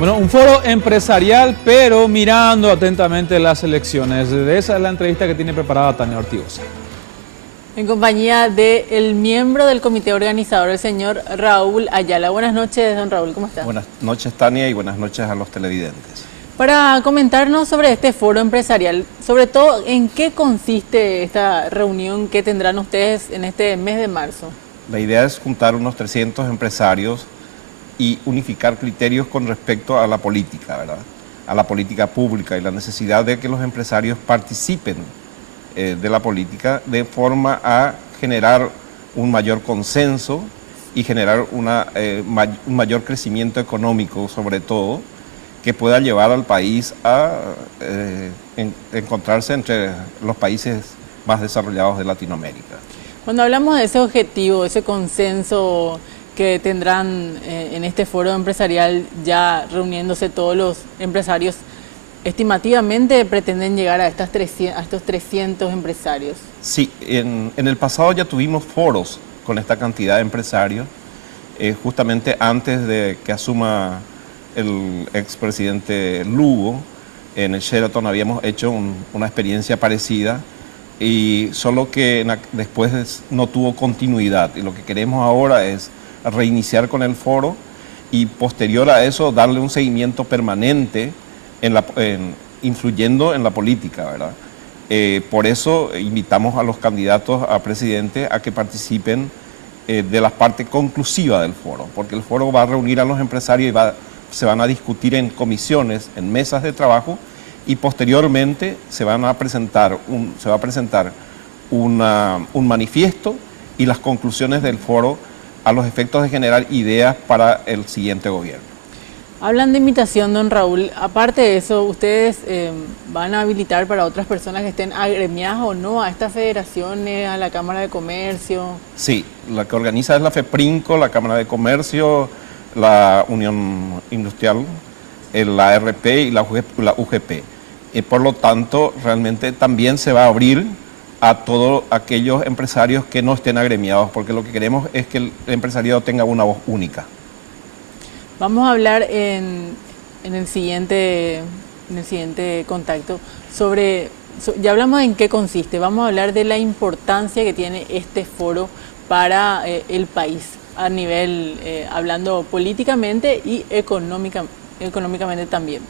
Bueno, un foro empresarial, pero mirando atentamente las elecciones. De esa es la entrevista que tiene preparada Tania Ortigosa. En compañía del miembro del comité organizador, el señor Raúl Ayala. Buenas noches, don Raúl, ¿cómo está? Buenas noches, Tania, y buenas noches a los televidentes. Para comentarnos sobre este foro empresarial, sobre todo, ¿en qué consiste esta reunión que tendrán ustedes en este mes de marzo? La idea es juntar unos 300 empresarios y unificar criterios con respecto a la política, ¿verdad? A la política pública y la necesidad de que los empresarios participen de la política de forma a generar un mayor consenso y generar un mayor crecimiento económico, sobre todo, que pueda llevar al país a encontrarse entre los países más desarrollados de Latinoamérica. Cuando hablamos de ese objetivo, ese consenso que tendrán en este foro empresarial, ya reuniéndose todos los empresarios, estimativamente pretenden llegar a estos 300 empresarios. Sí, en el pasado ya tuvimos foros con esta cantidad de empresarios, justamente antes de que asuma el expresidente Lugo. En el Sheraton habíamos hecho una experiencia parecida, y solo que después no tuvo continuidad, y lo que queremos ahora es reiniciar con el foro y posterior a eso darle un seguimiento permanente influyendo en la política, ¿verdad? Por eso invitamos a los candidatos a presidente a que participen de la parte conclusiva del foro, porque el foro va a reunir a los empresarios y se van a discutir en comisiones, en mesas de trabajo, y posteriormente se va a presentar un manifiesto y las conclusiones del foro a los efectos de generar ideas para el siguiente gobierno. Hablan de invitación, don Raúl. Aparte de eso, ¿ustedes van a habilitar para otras personas que estén agremiadas o no a estas federaciones, a la Cámara de Comercio? Sí, la que organiza es la FEPRINCO, la Cámara de Comercio, la Unión Industrial, la ARP y la UGP. Por lo tanto, realmente también se va a abrir a todos aquellos empresarios que no estén agremiados, porque lo que queremos es que el empresariado tenga una voz única. Vamos a hablar en el siguiente contacto sobre, ya hablamos de en qué consiste, vamos a hablar de la importancia que tiene este foro para el país, a nivel, hablando políticamente y económicamente también.